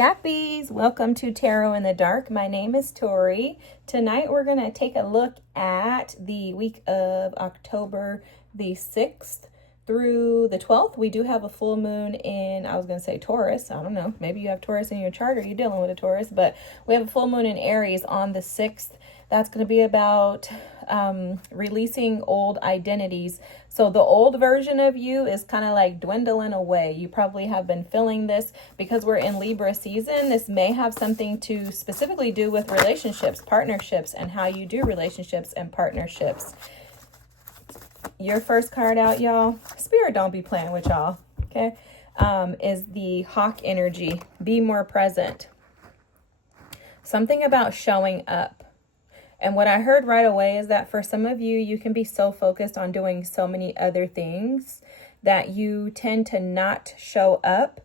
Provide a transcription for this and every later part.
Cappies, welcome to Tarot in the Dark. My name is Tori. Tonight we're going to take a look at the week of October the 6th through the 12th. We do have a full moon in, I was going to say Taurus. I don't know. Maybe you have Taurus in your chart or you're dealing with a Taurus, but we have a full moon in Aries on the 6th. That's going to be about releasing old identities. So the old version of you is kind of like dwindling away. You probably have been feeling this because we're in Libra season. This may have something to specifically do with relationships, partnerships, and how you do relationships and partnerships. Your first card out, y'all. Spirit don't be playing with y'all, okay? Is the Hawk energy. Be more present. Something about showing up. And what I heard right away is that for some of you, you can be so focused on doing so many other things that you tend to not show up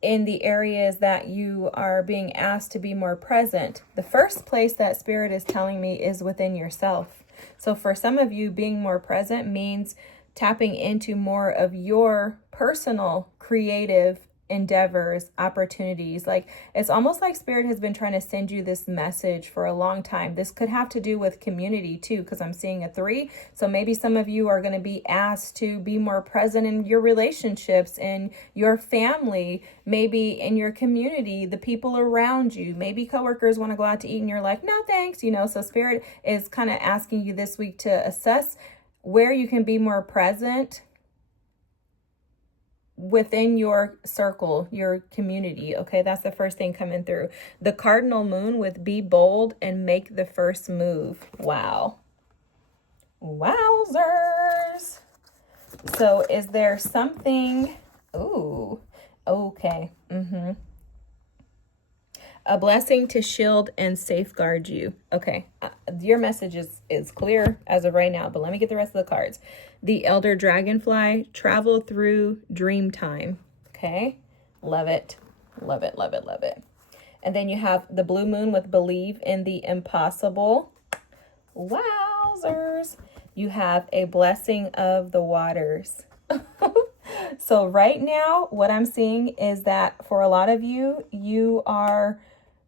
in the areas that you are being asked to be more present. The first place that Spirit is telling me is within yourself. So for some of you, being more present means tapping into more of your personal creative endeavors, opportunities. Like it's almost like Spirit has been trying to send you this message for a long time. This could have to do with community too, because I'm seeing a 3. So maybe some of you are going to be asked to be more present in your relationships, in your family, maybe in your community, the people around you. Maybe coworkers want to go out to eat and you're like, no thanks, so Spirit is kind of asking you this week to assess where you can be more present within your circle, your community. Okay, that's the first thing coming through. The cardinal moon with be bold and make the first move. Wow. Wowzers. So is there something? Ooh, okay. A blessing to shield and safeguard you. Okay, your message is clear as of right now, but let me get the rest of the cards. The Elder Dragonfly, travel through dream time. Okay, love it, love it, love it, love it. And then you have the blue moon with believe in the impossible. Wowzers. You have a blessing of the waters. So right now, what I'm seeing is that for a lot of you, you are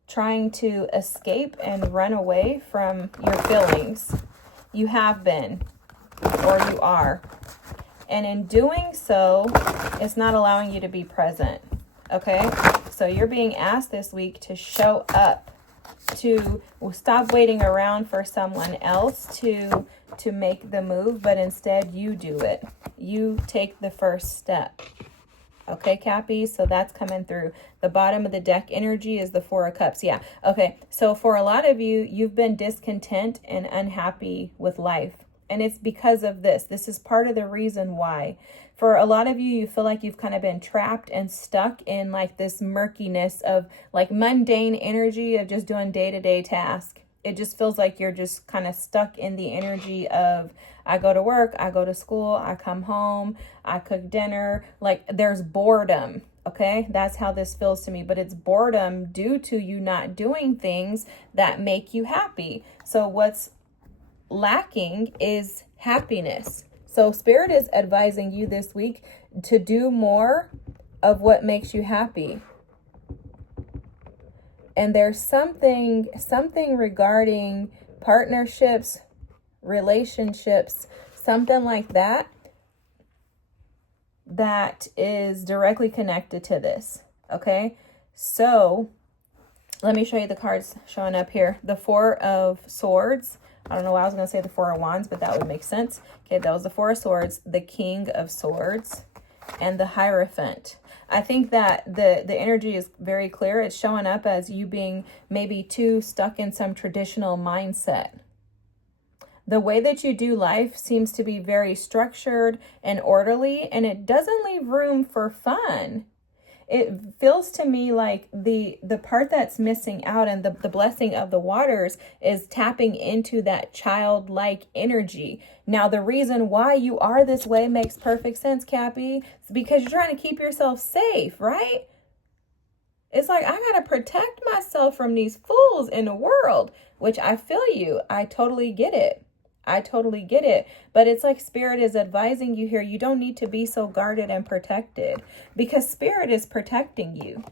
trying to escape and run away from your feelings. You have been, or you are. And in doing so, it's not allowing you to be present. Okay? So you're being asked this week to show up, to stop waiting around for someone else to make the move, but instead you do it. You take the first step. Okay, Cappies, so that's coming through. The bottom of the deck energy is the 4 of Cups. Yeah, okay. So for a lot of you, you've been discontent and unhappy with life. And it's because of this. This is part of the reason why. For a lot of you, you feel like you've kind of been trapped and stuck in like this murkiness of like mundane energy of just doing day-to-day tasks. It just feels like you're just kind of stuck in the energy of I go to work, I go to school, I come home, I cook dinner. Like there's boredom. Okay, that's how this feels to me. But it's boredom due to you not doing things that make you happy. So what's lacking is happiness. So Spirit is advising you this week to do more of what makes you happy. And there's something regarding partnerships, relationships, something like that is directly connected to this. Okay, so let me show you the cards showing up here. The 4 of Swords. I don't know why I was going to say the 4 of Wands, but that would make sense. Okay, that was the 4 of Swords, the King of Swords, and the Hierophant. I think that the energy is very clear. It's showing up as you being maybe too stuck in some traditional mindset. The way that you do life seems to be very structured and orderly, and it doesn't leave room for fun. It feels to me like the part that's missing out and the blessing of the waters is tapping into that childlike energy. Now, the reason why you are this way makes perfect sense, Cappy. It's because you're trying to keep yourself safe, right? It's like, I got to protect myself from these fools in the world, which I feel you. I totally get it. I totally get it. But it's like Spirit is advising you here. You don't need to be so guarded and protected because Spirit is protecting you.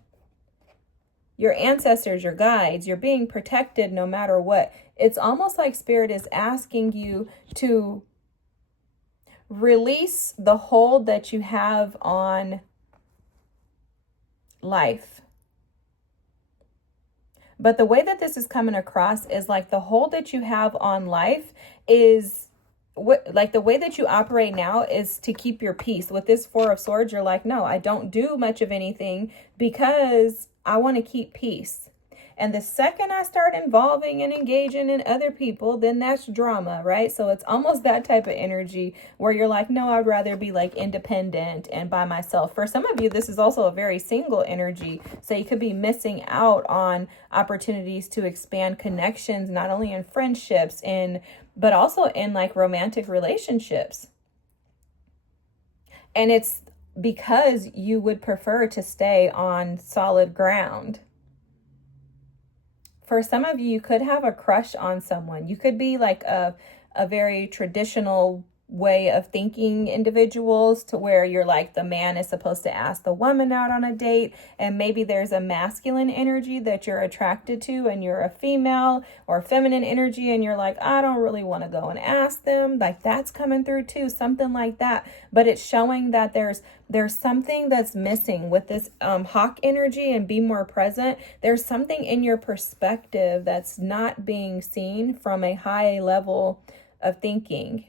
your ancestors, your guides. You're being protected no matter what. It's almost like Spirit is asking you to release the hold that you have on life. But the way that this is coming across is like the hold that you have on life is what, like the way that you operate now is to keep your peace. With this Four of Swords, you're like, no, I don't do much of anything because I want to keep peace. And the second I start involving and engaging in other people, then that's drama, right? So it's almost that type of energy where you're like, no, I'd rather be like independent and by myself. For some of you, this is also a very single energy. So you could be missing out on opportunities to expand connections, not only in friendships, but also in like romantic relationships. And it's because you would prefer to stay on solid ground. For some of you, you could have a crush on someone. You could be like a very traditional way of thinking individuals to where you're like the man is supposed to ask the woman out on a date, and maybe there's a masculine energy that you're attracted to and you're a female, or feminine energy and you're like, I don't really want to go and ask them. Like that's coming through too, something like that. But it's showing that there's something that's missing with this hawk energy and be more present. There's something in your perspective that's not being seen from a high level of thinking.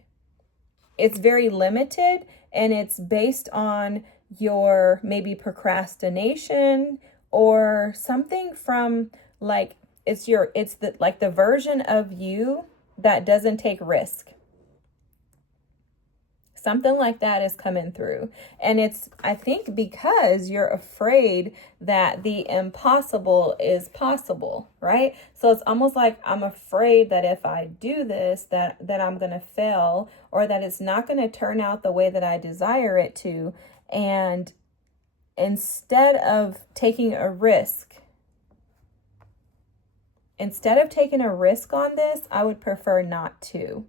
It's very limited, and it's based on your maybe procrastination or something from like, it's the version of you that doesn't take risk. Something like that is coming through. And it's, I think, because you're afraid that the impossible is possible, right? So it's almost like I'm afraid that if I do this, that I'm going to fail, or that it's not going to turn out the way that I desire it to. And instead of taking a risk on this, I would prefer not to.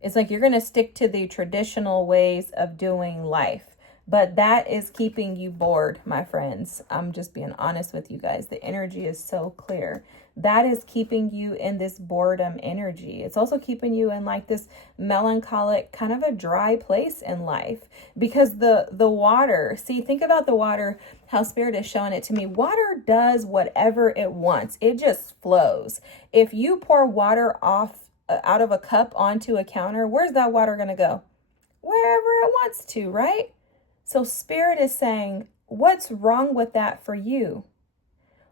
It's like you're going to stick to the traditional ways of doing life, but that is keeping you bored, my friends. I'm just being honest with you guys. The energy is so clear. That is keeping you in this boredom energy. It's also keeping you in like this melancholic, kind of a dry place in life, because the water, see, think about the water, how Spirit is showing it to me. Water does whatever it wants. It just flows. If you pour water out of a cup onto a counter, where's that water going to go? Wherever it wants to, right? So Spirit is saying, what's wrong with that for you?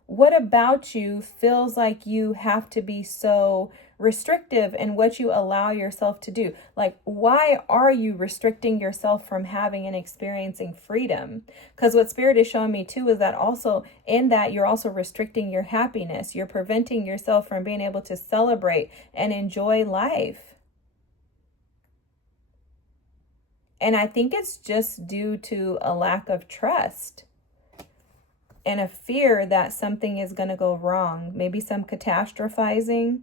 What about you feels like you have to be so restrictive in what you allow yourself to do? Like, why are you restricting yourself from having and experiencing freedom? Because what Spirit is showing me too is that also in that you're also restricting your happiness. You're preventing yourself from being able to celebrate and enjoy life. And I think it's just due to a lack of trust and a fear that something is going to go wrong. Maybe some catastrophizing.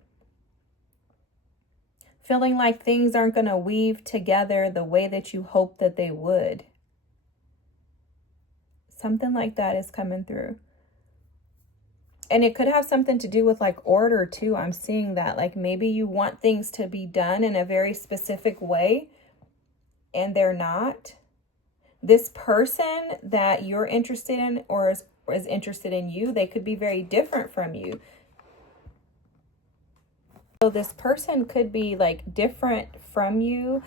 Feeling like things aren't going to weave together the way that you hope that they would. Something like that is coming through. And it could have something to do with like order too. I'm seeing that. Like maybe you want things to be done in a very specific way and they're not. This person that you're interested in or is interested in you, they could be very different from you. So this person could be like different from you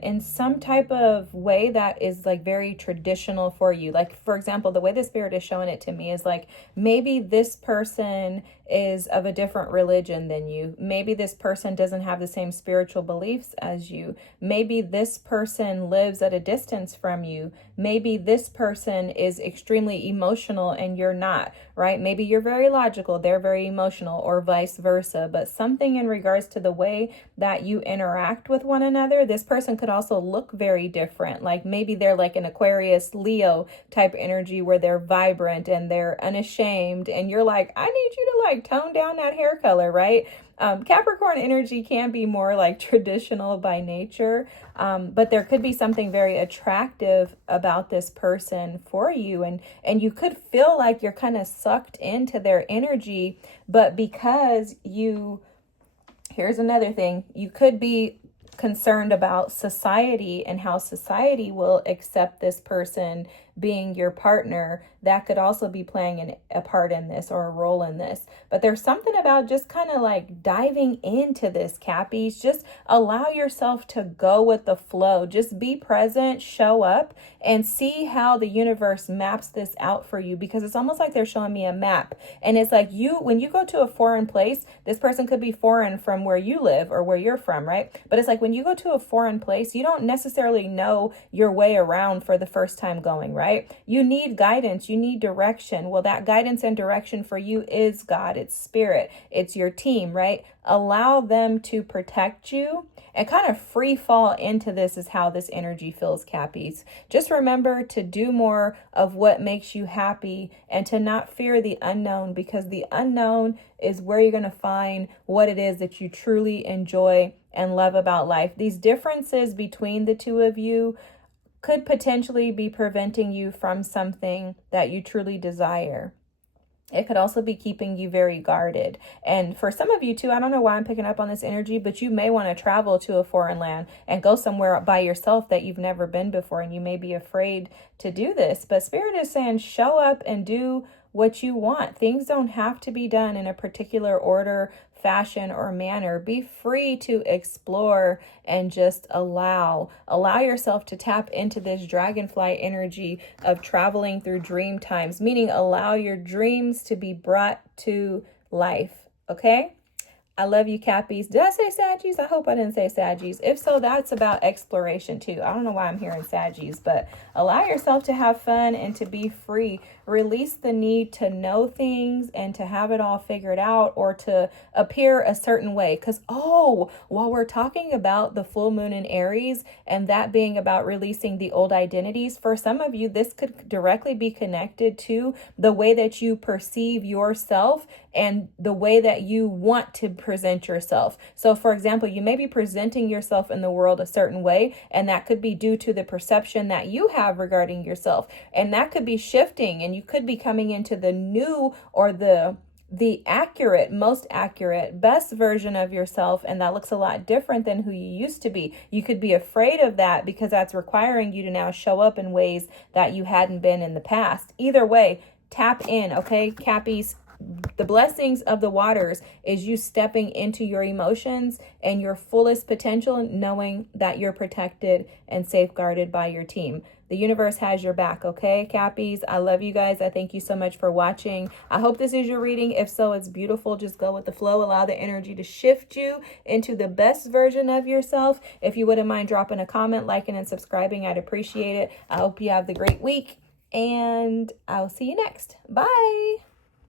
in some type of way that is like very traditional for you. Like, for example, the way the Spirit is showing it to me is like, maybe this person is of a different religion than you. Maybe this person doesn't have the same spiritual beliefs as you. Maybe this person lives at a distance from you. Maybe this person is extremely emotional and you're not, right? Maybe you're very logical, they're very emotional, or vice versa. But something in regards to the way that you interact with one another, this person could also look very different. Like maybe they're like an Aquarius, Leo type energy where they're vibrant and they're unashamed. And you're like, I need you to like tone down that hair color, right? Capricorn energy can be more like traditional by nature, but there could be something very attractive about this person for you. And you could feel like you're kind of sucked into their energy, but because here's another thing, you could be concerned about society and how society will accept this person being your partner. That could also be playing a part in this or a role in this. But there's something about just kind of like diving into this, Cappies. Just allow yourself to go with the flow. Just be present, show up, and see how the universe maps this out for you, because it's almost like they're showing me a map. And it's like when you go to a foreign place, this person could be foreign from where you live or where you're from, right? But it's like when you go to a foreign place, you don't necessarily know your way around for the first time going, right? You need guidance, you need direction. Well, that guidance and direction for you is God, it's spirit, it's your team, right? Allow them to protect you and kind of free fall into this is how this energy feels, Cappies. Just remember to do more of what makes you happy and to not fear the unknown, because the unknown is where you're going to find what it is that you truly enjoy and love about life. These differences between the two of you could potentially be preventing you from something that you truly desire. It could also be keeping you very guarded. And for some of you too, I don't know why I'm picking up on this energy, but you may want to travel to a foreign land and go somewhere by yourself that you've never been before. And you may be afraid to do this, but Spirit is saying, show up and do what you want. Things don't have to be done in a particular order, fashion, or manner. Be free to explore and just allow yourself to tap into this dragonfly energy of traveling through dream times, meaning allow your dreams to be brought to life. Okay? I love you, Cappies. Did I say Saggies? I hope I didn't say Saggies. If so, that's about exploration too. I don't know why I'm hearing Saggies, but allow yourself to have fun and to be free. Release the need to know things and to have it all figured out or to appear a certain way. Because, while we're talking about the full moon in Aries and that being about releasing the old identities, for some of you, this could directly be connected to the way that you perceive yourself and the way that you want to present yourself. So for example, you may be presenting yourself in the world a certain way, and that could be due to the perception that you have regarding yourself. And that could be shifting, and you could be coming into the new or the accurate, most accurate, best version of yourself. And that looks a lot different than who you used to be. You could be afraid of that because that's requiring you to now show up in ways that you hadn't been in the past. Either way, tap in, okay, Cappies? The blessings of the waters is you stepping into your emotions and your fullest potential, knowing that you're protected and safeguarded by your team. The universe has your back, okay, Cappies? I love you guys. I thank you so much for watching. I hope this is your reading. If so, it's beautiful. Just go with the flow. Allow the energy to shift you into the best version of yourself. If you wouldn't mind dropping a comment, liking, and subscribing, I'd appreciate it. I hope you have the great week, and I'll see you next. Bye.